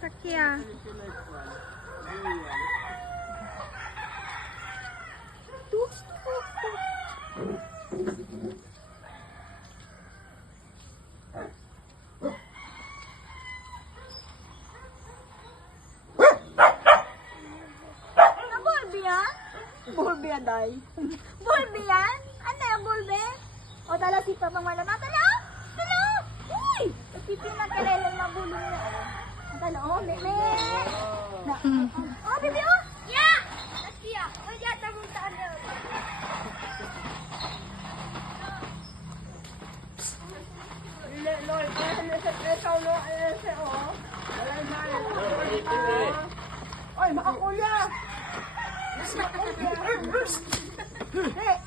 Sakya. Bulbe yan, day. Bulbe yan? Ano yung bulbe? O, tala si Papa Marlon. Tala! Tala! Uy! Pipinag ka rin ng bulong niya. Tala, oh, meme. Oh, bibi, oh! Ya! Naskiya! O, diyan, tabong saan yun. Lord, ano sa presaw, no? Ano sa, oh? Ay, makakulya! Hey!